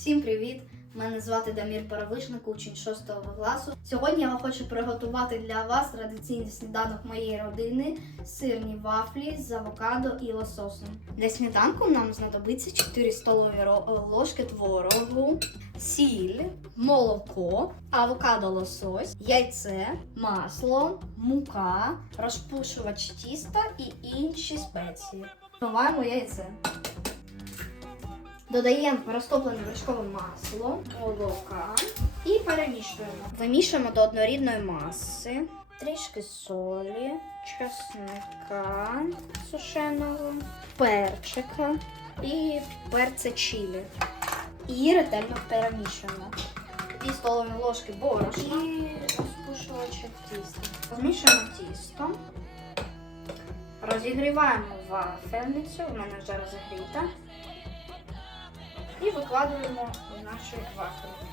Всім привіт! Мене звати Дамір Паравишник, учень 6 класу. Сьогодні я хочу приготувати для вас традиційний сніданок моєї родини сирні вафлі з авокадо і лососом. Для сніданку нам знадобиться 4 столові ложки творогу, сіль, молоко, авокадо лосось, яйце, масло, мука, розпушувач тіста і інші спеції. Вбиваємо яйце. Додаємо розтоплене вершкове масло, молока і перемішуємо. Вимішуємо до однорідної маси, трішки солі, чесника сушеного, перчика і перця чилі. І ретельно перемішуємо. Дві столові ложки борошна і розпушувача тіста. Змішуємо тісто. Розігріваємо вафельницю, в мене вже розігріта. І викладуємо в наші вафельки.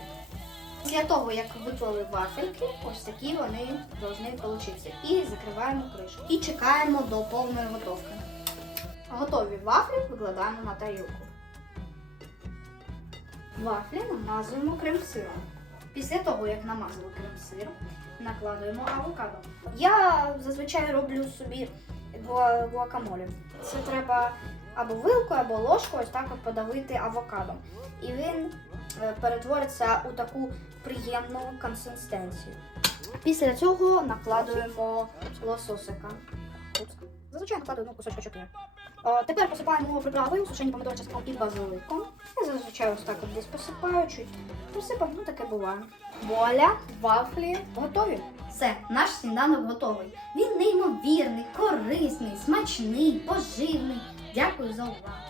Після того, як виклали вафельки, ось такі вони повинні вийти. І закриваємо кришку. І чекаємо до повної готовки. Готові вафлі викладаємо на тарілку. Вафлі намазуємо крем-сиром. Після того, як намазали крем-сир, накладуємо авокадо. Я зазвичай роблю собі гуа- гуакамолі. Це треба або вилкою, або ложкою ось так от подавити авокадо. І він е, перетвориться у таку приємну консистенцію. Після цього накладуємо лососика. Зазвичай накладую ну, кусочка 4. Тепер посипаємо приправою, сушені помідори частком і базиликом. Я зазвичай ось так от десь посипаю, чуть посипав, ну таке буває. Вуаля, вафлі готові. Все, наш сніданок готовий. Він неймовірний, корисний, смачний, поживний. Дякую за увагу.